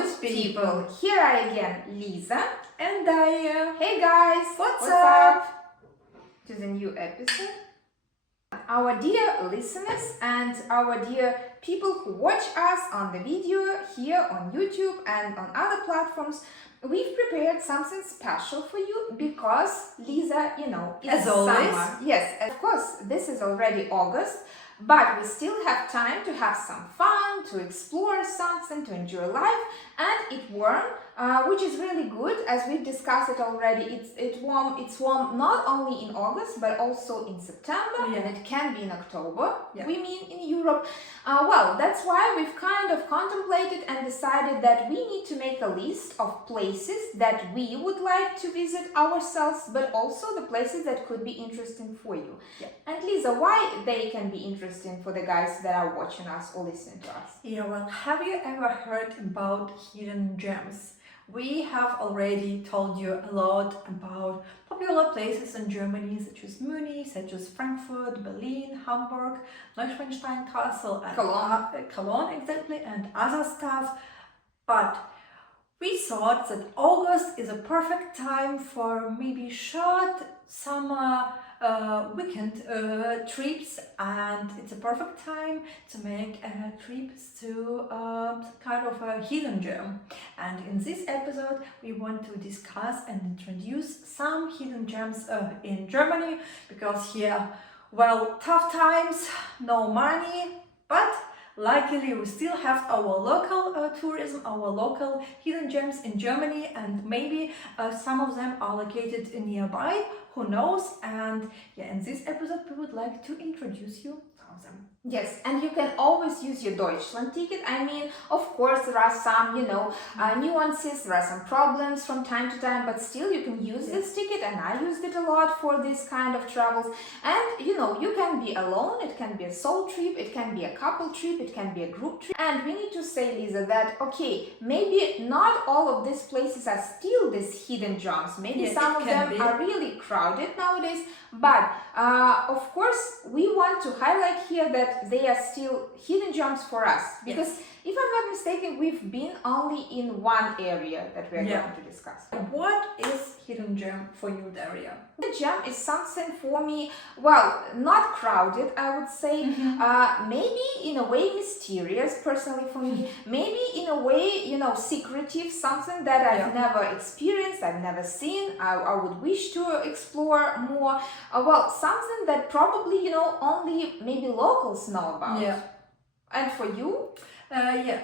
good people. Here I again, Lisa and Daria. Hey guys, What's up? To the new episode. Our dear listeners and our dear people who watch us on the video here on YouTube and on other platforms, we've prepared something special for you because Lisa, you know, it's as always. Summer. Yes, of course, this is already August. But we still have time to have some fun, to explore something, to enjoy life, and it's warm, which is really good, as we've discussed it already. It's warm not only in August but also in September, and it can be in October. We mean in Europe. Well, that's why we've kind of contemplated and decided that we need to make a list of places that we would like to visit ourselves, but also the places that could be interesting for you. And Lisa, why they can be interesting for the guys that are watching us or listening to us? Yeah, well, have you ever heard about hidden gems? We have already told you a lot about popular places in Germany, such as Munich, such as Frankfurt, Berlin, Hamburg, Neuschwanstein Castle, and Cologne, exactly, and other stuff. But we thought that August is a perfect time for maybe short summer weekend trips, and it's a perfect time to make trips to some kind of a hidden gem. And in this episode we want to discuss and introduce some hidden gems in Germany, because here, well, tough times, no money, but luckily we still have our local tourism, our local hidden gems in Germany, and maybe some of them are located nearby, who knows. And yeah, in this episode we would like to introduce you some of them. Yes, and you can always use your Deutschland ticket. I mean, of course, there are some, nuances, there are some problems from time to time, but still you can use this ticket, and I used it a lot for this kind of travels. And, you can be alone, it can be a solo trip, it can be a couple trip, it can be a group trip. And we need to say, Lisa, that, okay, maybe not all of these places are still these hidden gems. Maybe some of them are really crowded nowadays, but, of course, we want to highlight here that they are still hidden gems for us, because if I'm not mistaken, we've been only in one area that we are going to discuss. What is hidden gem for you, Daria? The gem is something for me, well, not crowded, I would say, maybe in a way mysterious, personally for me, maybe in a way, secretive, something that I've never experienced, I've never seen, I would wish to explore more, well, something that probably, only maybe locals know about. And for you?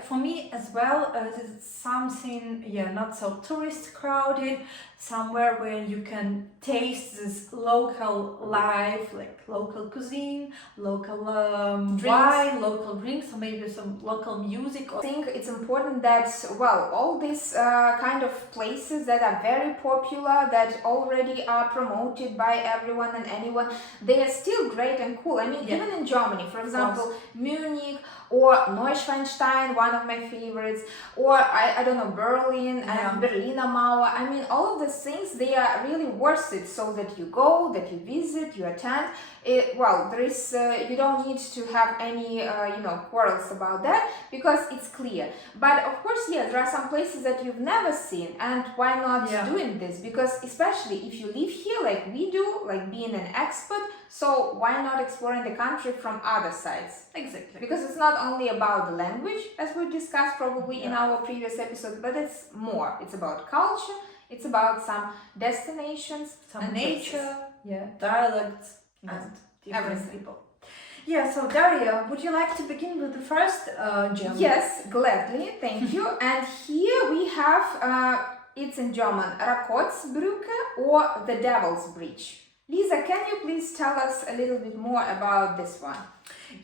For me as well, this is something, not so tourist crowded, somewhere where you can taste this local life, like local cuisine, local wine, local drinks, or maybe some local music. I think it's important that, well, all these kind of places that are very popular, that already are promoted by everyone and anyone, they are still great and cool. I mean, even in Germany, for example, Munich, or Neuschwanstein, one of my favorites, or I don't know, Berlin and Berliner Mauer. I mean, all of these things, they are really worth it, so that you go, that you visit, you attend. Well, there is, you don't need to have any, quarrels about that, because it's clear. But of course, there are some places that you've never seen, and why not doing this? Because especially if you live here like we do, like being an expat, so why not exploring the country from other sides? Exactly. Because it's not only about the language, as we discussed probably in our previous episode, but it's more. It's about culture, it's about some destinations, some nature, dialects, and different people. So Daria, would you like to begin with the first gem? Yes, gladly, thank you. And here we have, it's in German, Rakotzbrücke, or the Devil's Bridge. Lisa, can you please tell us a little bit more about this one?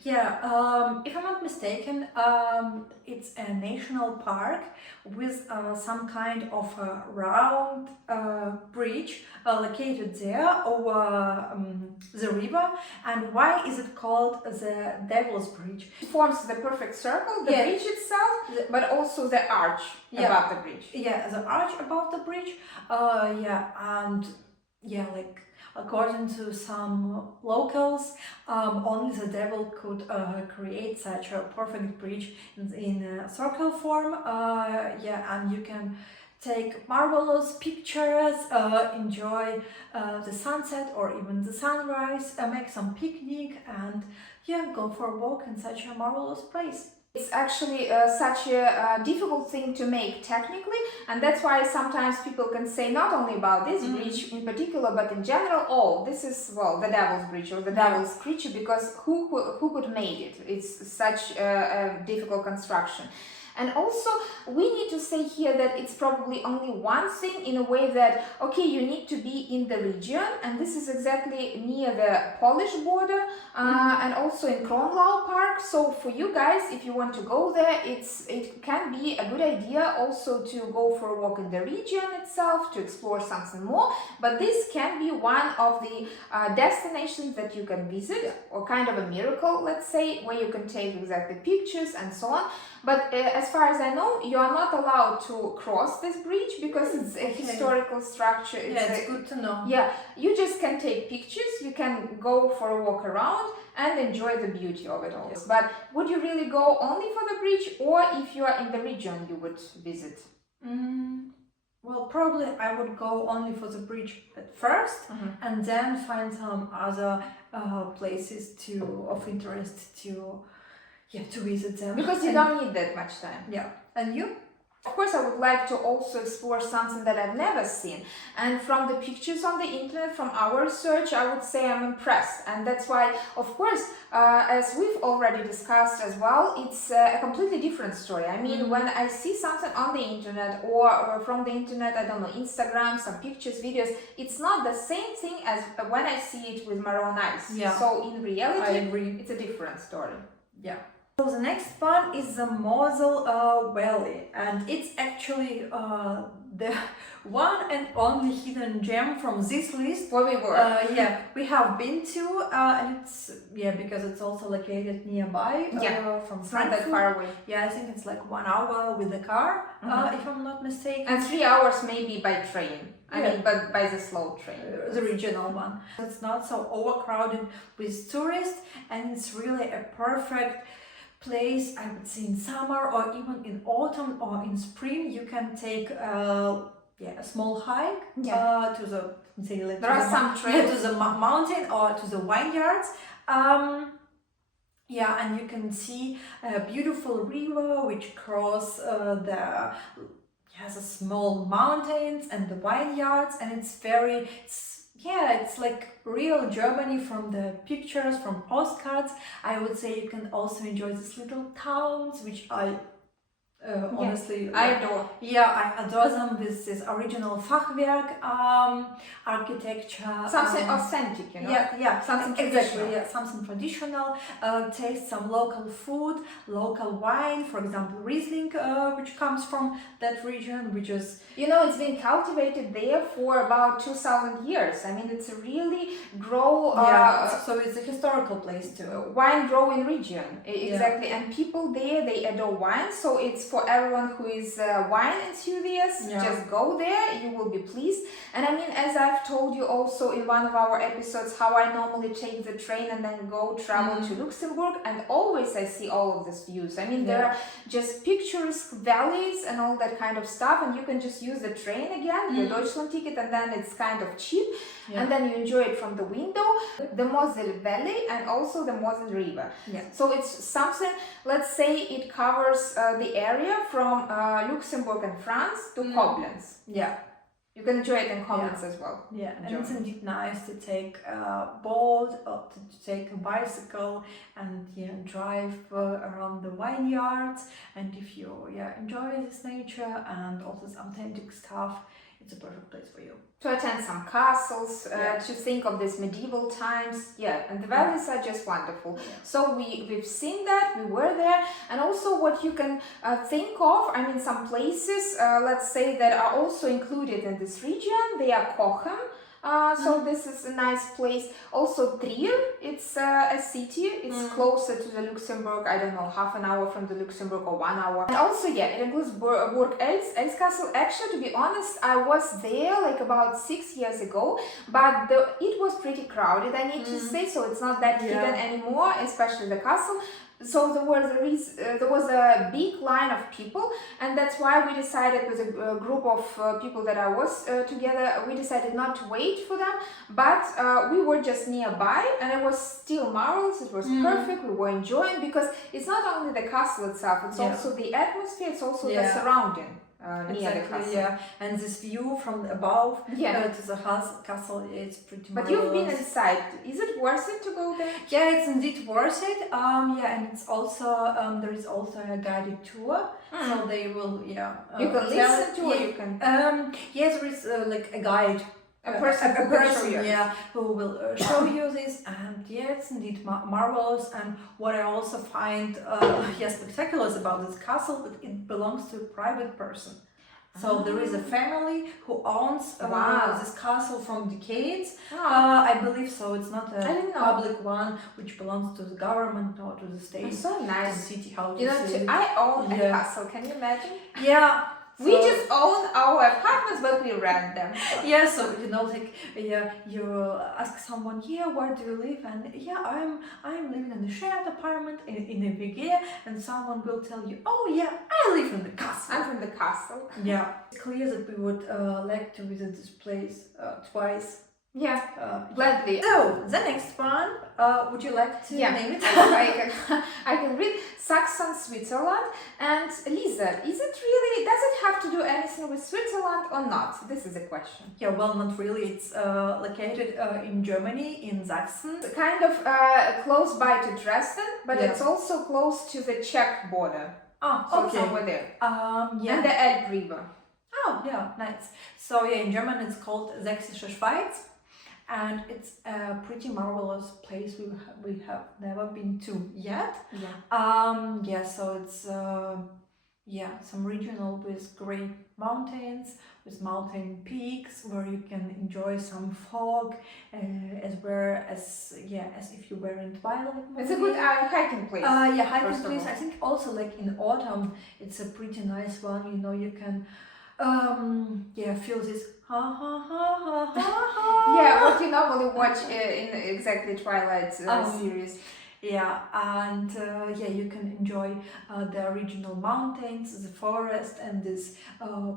If I'm not mistaken, it's a national park with some kind of a round bridge located there over the river. And why is it called the Devil's Bridge? It forms the perfect circle, the bridge itself, but also the arch above the bridge. The arch above the bridge. According to some locals, only the devil could create such a perfect bridge in a circle form. And you can take marvelous pictures, enjoy the sunset or even the sunrise, make some picnic, and go for a walk in such a marvelous place. It's actually such a difficult thing to make technically, and that's why sometimes people can say not only about this bridge in particular, but in general, oh, this is, well, the devil's bridge or the devil's creature, because who could make it? It's such a difficult construction. And also, we need to say here that it's probably only one thing, in a way that, okay, you need to be in the region, and this is exactly near the Polish border, and also in Kronlau Park. So for you guys, if you want to go there, it can be a good idea also to go for a walk in the region itself, to explore something more. But this can be one of the destinations that you can visit, or kind of a miracle, let's say, where you can take exactly pictures and so on. But as far as I know, you are not allowed to cross this bridge because it's a historical structure. It's good to know. Yeah, you just can take pictures, you can go for a walk around and enjoy the beauty of it all. Yes. But would you really go only for the bridge, or if you are in the region, you would visit? Well, probably I would go only for the bridge at first, and then find some other places of interest to visit them. Because you don't need that much time. Yeah. And you? Of course, I would like to also explore something that I've never seen. And from the pictures on the internet, from our research, I would say I'm impressed. And that's why, of course, as we've already discussed as well, it's a completely different story. I mean, when I see something on the internet or from the internet, I don't know, Instagram, some pictures, videos, it's not the same thing as when I see it with my own eyes. Yeah. So in reality, I agree. It's a different story. Yeah. So the next one is the Moselle Valley, and it's actually the one and only hidden gem from this list. Where we were. We have been to, and it's because it's also located nearby. From Frankfurt. Not that far away. Yeah, I think it's like 1 hour with the car, if I'm not mistaken. And 3 hours maybe by train. I mean, but by the slow train. The regional one. It's not so overcrowded with tourists, and it's really a perfect place, I would say, in summer or even in autumn or in spring. You can take a small hike to the some trails to the mountain or to the vineyards. And you can see a beautiful river which cross the small mountains and the vineyards, and it's like real Germany from the pictures, from postcards. I would say you can also enjoy these little towns, which I honestly I adore. Yeah, I adore them with this original Fachwerk architecture. Something authentic, you know? Something traditional. Something traditional. Taste some local food, local wine, for example, Riesling, which comes from that region, which is... it's been cultivated there for about 2,000 years. I mean, it's a really so it's a historical place too. Wine growing region, exactly. And people there, they adore wine, so it's for everyone who is wine enthusiast. Just go there, you will be pleased. And I mean, as I've told you also in one of our episodes, how I normally take the train and then travel to Luxembourg, and always I see all of these views. I mean, there are just picturesque valleys and all that kind of stuff, and you can just use the train again, your Deutschland ticket, and then it's kind of cheap, and then you enjoy it from the window, the Moselle Valley and also the Moselle River. So it's something, let's say it covers the area from Luxembourg and France to Koblenz. You can enjoy it in Koblenz as well. And it's indeed nice to take a boat or to take a bicycle and drive around the vineyards. And if you enjoy this nature and also this authentic stuff, it's a perfect place for you. To attend some castles, to think of these medieval times, and the valleys are just wonderful. So we've seen that, we were there, and also what you can think of, I mean, some places, let's say, that are also included in this region. They are Cochem, So this is a nice place. Also Trier, it's a city. It's closer to the Luxembourg. I don't know, half an hour from the Luxembourg or 1 hour. And also, yeah, it includes Burg Els Castle. Actually, to be honest, I was there like about 6 years ago, but it was pretty crowded, I need to say. So it's not that hidden anymore, especially the castle. So there was a big line of people, and that's why we decided with a group of people that I was together, we decided not to wait for them, but we were just nearby, and it was still marvelous. It was perfect. We were enjoying, because it's not only the castle itself, it's also the atmosphere, it's also the surrounding. Near the castle. Yeah, and this view from above to the castle, it's pretty But marvelous. you've been inside. Is it worth it to go there? Yeah, it's indeed worth it. Yeah, and it's also there is also a guided tour, so they will you can listen to or you can. Yes, there is like a guide. A person who will show you this, and it's indeed marvelous. And what I also find spectacular about this castle, but it belongs to a private person. So there is a family who owns this castle from decades. I believe so. It's not a public one which belongs to the government or to the state. It's so nice. To the city, how you know, I own a castle. Can you imagine? Yeah. We just own our apartments, but we rent them. Yeah, so you know, like you ask someone, where do you live? And I'm living in a shared apartment in a VG, and someone will tell you, I live in the castle. I'm from the castle. Yeah, it's clear that we would like to visit this place twice. Yeah, gladly. So the next one, would you like to name it? I can read Saxon, Switzerland. And Lisa, does it have to do anything with Switzerland or not? This is a question. Yeah, well, not really. It's located in Germany, in Saxon. Kind of close by to Dresden, but it's also close to the Czech border. So somewhere there. And the Elbe River. Oh, yeah, nice. So in German it's called Sächsische Schweiz. And it's a pretty marvelous place we have never been to yet. So it's some regional with great mountains, with mountain peaks where you can enjoy some fog, as if you were in Twilight movie. It's a good hiking place. Hiking place. I think also like in autumn it's a pretty nice one. You know, you can feel this what you normally watch in exactly Twilight series. Yeah, and you can enjoy the original mountains, the forest, and these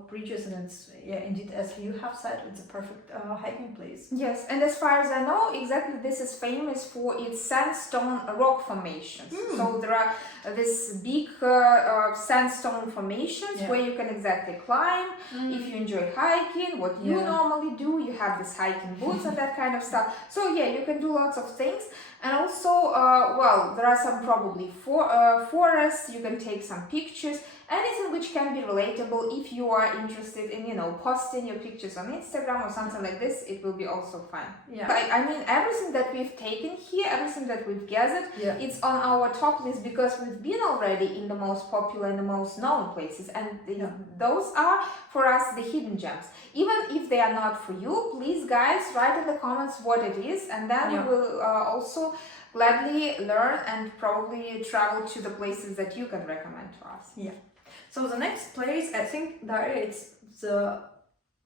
bridges, and it's indeed, as you have said, it's a perfect hiking place. Yes, and as far as I know, exactly this is famous for its sandstone rock formations. So there are these big sandstone formations where you can exactly climb. If you enjoy hiking, what you normally do, you have these hiking boots and that kind of stuff. So you can do lots of things. And also, there are some probably forests. You can take some pictures. Anything which can be relatable. If you are interested in, posting your pictures on Instagram or something like this, it will be also fine. Yeah. I mean, everything that we've taken here, everything that we've gathered, it's on our top list because we've been already in the most popular and the most known places. And those are, for us, the hidden gems. Even if they are not for you, please, guys, write in the comments what it is. And then we will also gladly learn and probably travel to the places that you can recommend to us. Yeah. So the next place, I think that it's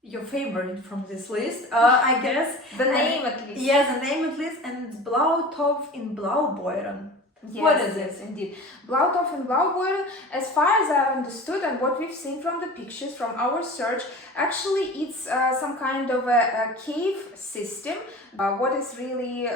your favorite from this list, I guess. The name at least. Yeah, the name at least, and it's Blautopf Blaubeuren. Yes, what is it? Yes, indeed. Blautopf Blaubeuren, as far as I've understood and what we've seen from the pictures, from our search, actually it's some kind of a cave system. What is really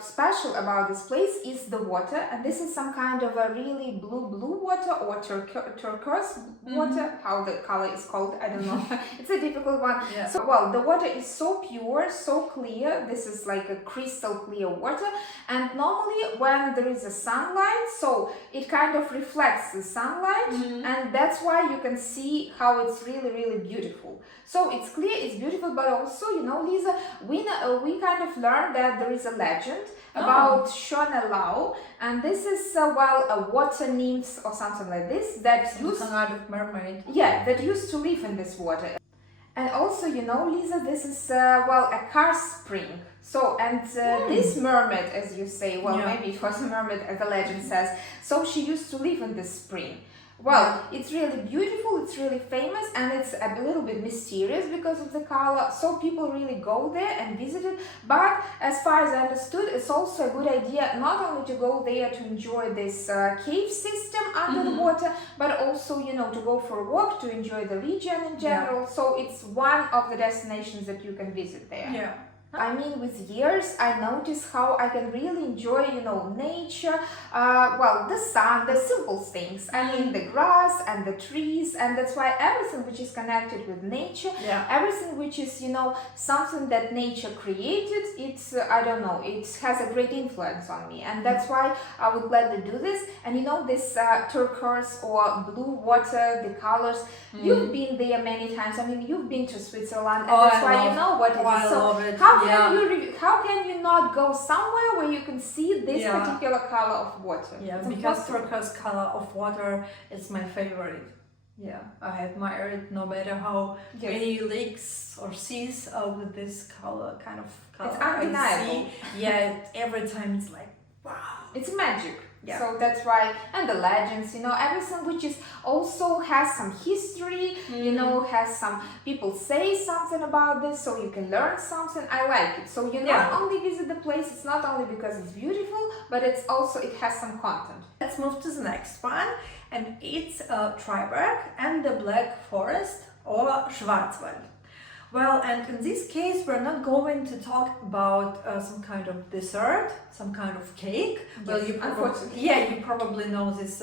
special about this place is the water, and this is some kind of a really blue water or turquoise water, how the color is called, I don't know. It's a difficult one. Yeah. So, the water is so pure, so clear. This is like a crystal clear water, and normally when there is a sunlight, so it kind of reflects the sunlight, and that's why you can see how it's really beautiful. So it's clear, it's beautiful, but also, Lisa, we kind of learned that there is a legend about Shonelau, and this is a water nymph or something like this that used some kind of mermaid. that used to live in this water. And also, you know, Lisa, this is, well, a car spring. So, and this mermaid, as you say, well, maybe it was a mermaid, as the legend says, so she used to live in this spring. Well, it's really beautiful, it's really famous, and it's a little bit mysterious because of the color, so people really go there and visit it. But as far as I understood, it's also a good idea not only to go there to enjoy this cave system under the water, but also, you know, to go for a walk, to enjoy the region in general. So it's one of the destinations that you can visit there. Yeah. I mean, with years, I notice how I can really enjoy, you know, nature, well, the sun, the simple things. I mean, the grass and the trees, and that's why everything which is connected with nature, everything which is, you know, something that nature created, it's, I don't know, it has a great influence on me. And that's why I would gladly do this. And, you know, this turquoise or blue water, the colors, you've been there many times. I mean, you've been to Switzerland, and that's why you know what it is. I so love it. How can you not go somewhere where you can see this particular color of water? Yeah, it's because impossible. turquoise color of water is my favorite. Yeah, I admire it no matter how many lakes or seas with this color, kind of color. It's undeniable. I see. Yeah, every time it's like, wow. It's magic. Yeah. So that's why, and the legends, you know, everything which is also has some history, you know, has some people say something about this, so you can learn something. I like it. So you not only visit the place, it's not only because it's beautiful, but it's also, it has some content. Let's move to the next one, and it's Triberg and the Black Forest or Schwarzwald. Well, and in this case, we're not going to talk about some kind of dessert, some kind of cake. Yes, well, you probably know this,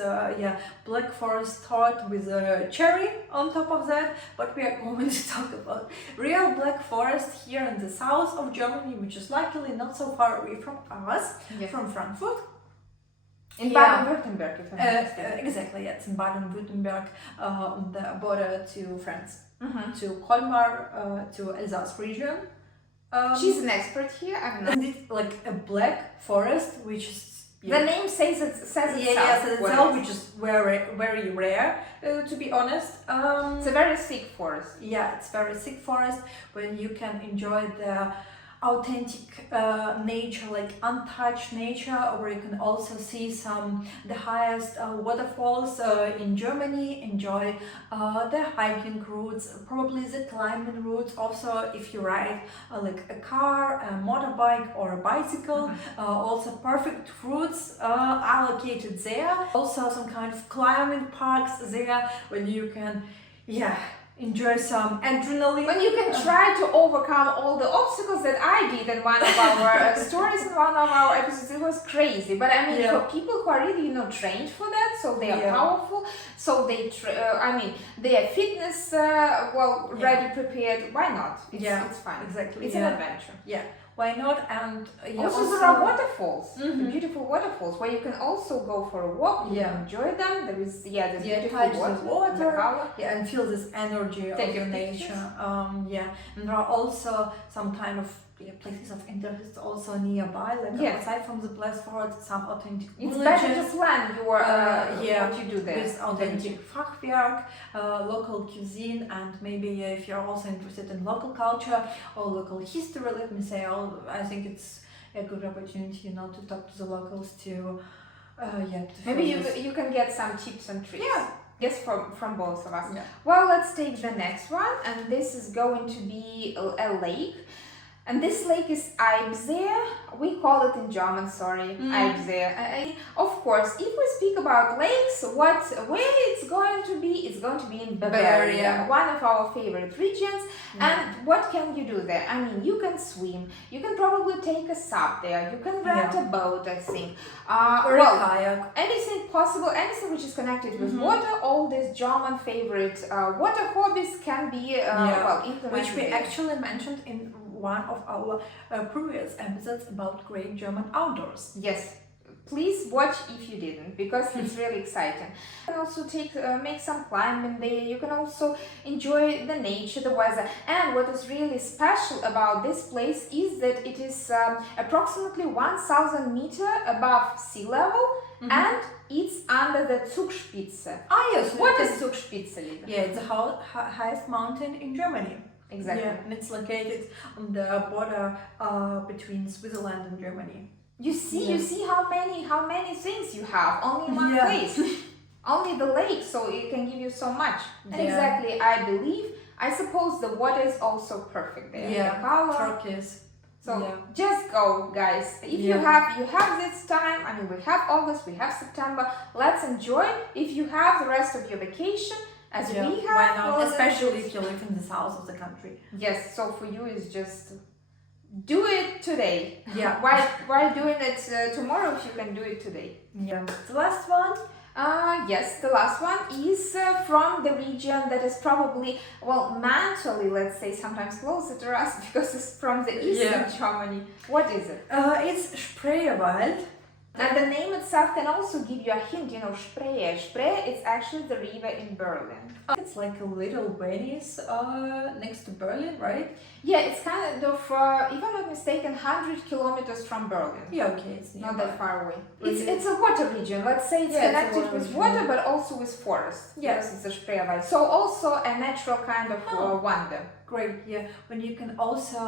Black Forest tart with a cherry on top of that. But we are going to talk about real Black Forest here in the south of Germany, which is luckily not so far away from us, from Frankfurt. In Baden-Württemberg, if I'm not mistaken. Exactly, it's in Baden-Württemberg, on the border to France. To Colmar, to Alsace region. She's an expert here. I'm not. It's like a black forest, which is the name says itself, which is very, very rare, to be honest. It's a very thick forest. Yeah, it's very thick forest when you can enjoy the authentic nature, like untouched nature, where you can also see the highest waterfalls in Germany, enjoy the hiking routes, probably the climbing routes. Also, if you ride like a car, a motorbike or a bicycle, also perfect routes are located there. Also some kind of climbing parks there when you can enjoy some adrenaline. When you can try to overcome all the obstacles that I did in one of our stories, in one of our episodes, it was crazy. But I mean, for people who are really, trained for that, so they are powerful, so they, they are fitness, ready, prepared, why not? It's fine. Exactly. It's an adventure. Yeah. Why not? And also there are waterfalls, beautiful waterfalls, where you can also go for a walk, you can enjoy them. There is this beautiful water, and feel this energy of the nature. And there are also some kind of places of interest also nearby, like aside from the Black Forest, some authentic villages. It's better to plan your what you do there. With authentic Fachwerk, local cuisine, and maybe if you're also interested in local culture or local history, let me say, I think it's a good opportunity, to talk to the locals to maybe you can get some tips and tricks. Yes, from both of us. Yeah. Well, let's take the next one, and this is going to be a lake. And this lake is Eibsee. We call it in German, Eibsee. Of course, if we speak about lakes, where it's going to be? It's going to be in Bavaria, one of our favorite regions. And what can you do there? I mean, you can swim. You can probably take a sub there. You can rent a boat, I think. Or a kayak. Anything possible, anything which is connected with water. All these German favorite water hobbies can be implemented. Which we actually mentioned in one of our previous episodes about great German outdoors. Yes, please watch if you didn't, because it's really exciting. You can also make some climbing there. You can also enjoy the nature, the weather. And what is really special about this place is that it is approximately 1,000 meters above sea level, and it's under the Zugspitze. Yes. What is Zugspitze, Lisa? Yeah, it's the highest mountain in Germany. exactly. Yeah, and it's located on the border between Switzerland and Germany. You see how many things you have only in one Yeah. place. Only the lake, so it can give you so much. And Yeah. exactly, I suppose the water is also perfect there. Yeah, The color. turquoise. So Yeah. just go, guys. If you have this time, I mean, we have August, we have September. Let's enjoy. If you have the rest of your vacation, as we have, why not? well, Especially if you live in the south of the country. yes. So for you, it's just do it today. Yeah. Why doing it tomorrow if you can do it today? Yeah. The last one. Yes, the last one is from the region that is probably, well, mentally, let's say, sometimes closer to us because it's from the eastern Germany. What is it? It's Spreewald. And the name itself can also give you a hint, you know, Spree. Spree is actually the river in Berlin. It's like a little Venice next to Berlin, right? Yeah, it's kind of, if I'm not mistaken, 100 kilometers from Berlin. Yeah, okay, it's Not nearby. that far away. Really? It's a water region. Let's say it's connected with water, but also with forest. Yes, it's a Spreewald. So also a natural kind of wonder. Great, yeah. When you can also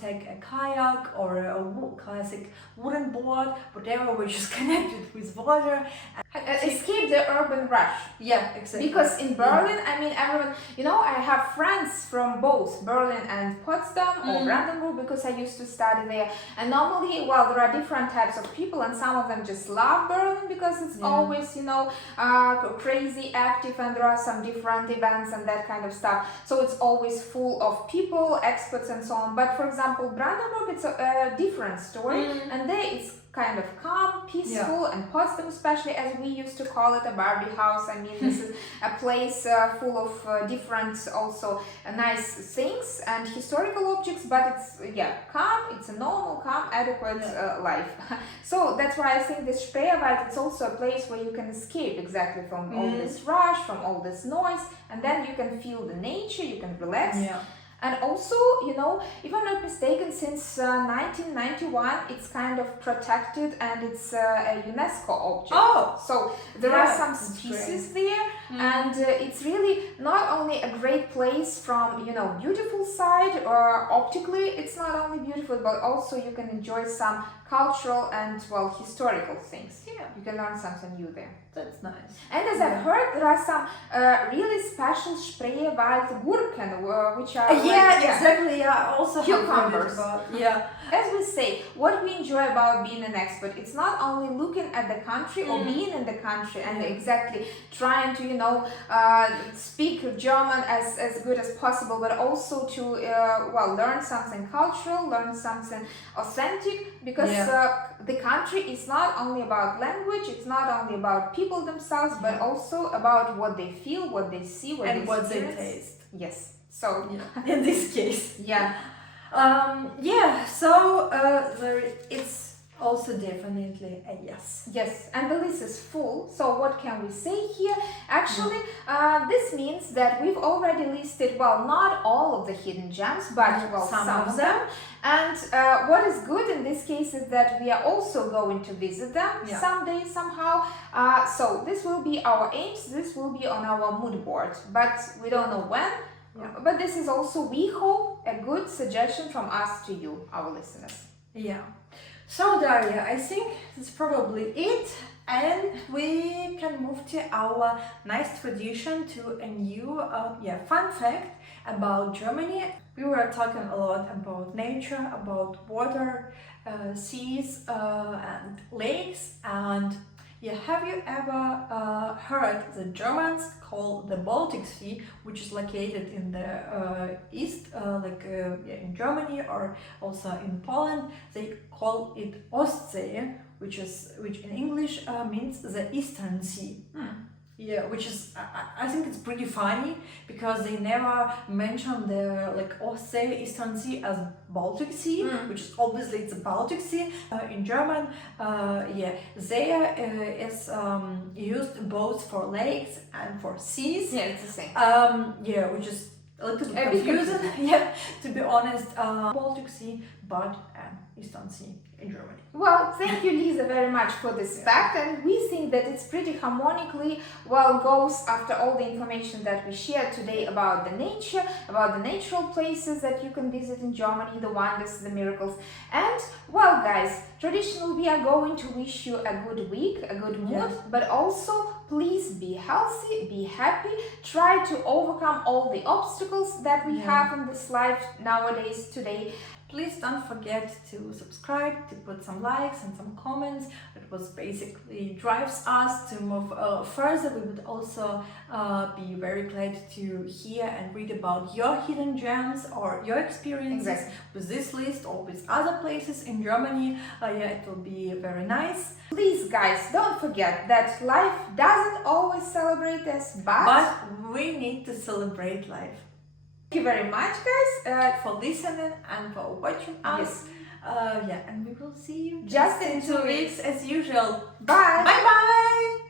take a kayak or a classic wooden board, whatever, which is connected with water. Escape the urban rush. Yeah, exactly. Because in Berlin, I mean, everyone, you know, I have friends from both Berlin and Potsdam or Brandenburg because I used to study there. And normally, well, there are different types of people, and some of them just love Berlin because it's always, you know, crazy active, and there are some different events and that kind of stuff. So it's always full of people, experts, and so on. But for example, Brandenburg, it's a different story, and there it's kind of calm, peaceful, and Potsdam, especially, as we used to call it, a Barbie house. I mean, this is a place full of different, also nice things and historical objects, but it's calm. It's a normal, calm, adequate life. So that's why I think this Spreewald, it's also a place where you can escape exactly from all this rush, from all this noise, and then you can feel the nature, you can relax. Yeah. And also, you know, if I'm not mistaken, since 1991, it's kind of protected and it's a UNESCO object. Oh! So there are some species there, and it's really not only a great place from, you know, beautiful side, or optically it's not only beautiful, but also you can enjoy some cultural and, well, historical things. Yeah. You can learn something new there. That's nice. And as I've heard, there are some really special Spreewald Gurken, which are exactly. Yeah, also cucumbers. Yeah. As we say, what we enjoy about being an expert, it's not only looking at the country or being in the country and exactly trying to, you know, speak German as good as possible, but also to, learn something cultural, learn something authentic, because the country is not only about language, it's not only about people themselves, but also about what they feel, what they see, what they taste. Yes. So, in this case. Yeah. So it's also definitely a yes. Yes, and the list is full. So what can we say here? Actually, this means that we've already listed, well, not all of the hidden gems, but some of them. And what is good in this case is that we are also going to visit them someday, somehow. So this will be our aims. This will be on our mood board, but we don't know when. But this is also, we hope, a good suggestion from us to you, our listeners. Yeah. So Daria, I think that's probably it, and we can move to our nice tradition, to a new fun fact about Germany. We were talking a lot about nature, about water, seas, and lakes, and have you ever heard the Germans call the Baltic Sea, which is located in the east, in Germany or also in Poland, they call it Ostsee, which in English means the Eastern Sea. Yeah, which is, I think it's pretty funny, because they never mention the Ostsee, Eastern Sea as Baltic Sea, which is obviously it's a Baltic Sea. In German, there is used both for lakes and for seas. Yeah, it's the same. Which is a little bit confusing. To be honest, Baltic Sea, but Eastern Sea in Germany. Well, thank you, Lisa, very much for this fact, and we think that it's pretty harmonically goes after all the information that we shared today about the nature, about the natural places that you can visit in Germany, the wonders, the miracles. And well, guys, traditionally we are going to wish you a good week, a good mood, but also please be healthy, be happy, try to overcome all the obstacles that we have in this life nowadays today. Please don't forget to subscribe, to put some likes and some comments. It was basically drives us to move further. We would also be very glad to hear and read about your hidden gems or your experiences with this list or with other places in Germany. It will be very nice. Please, guys, don't forget that life doesn't always celebrate us, but we need to celebrate life. Thank you very much, guys, for listening and for watching us. And we will see you just in 2 weeks as usual. Bye. Bye bye.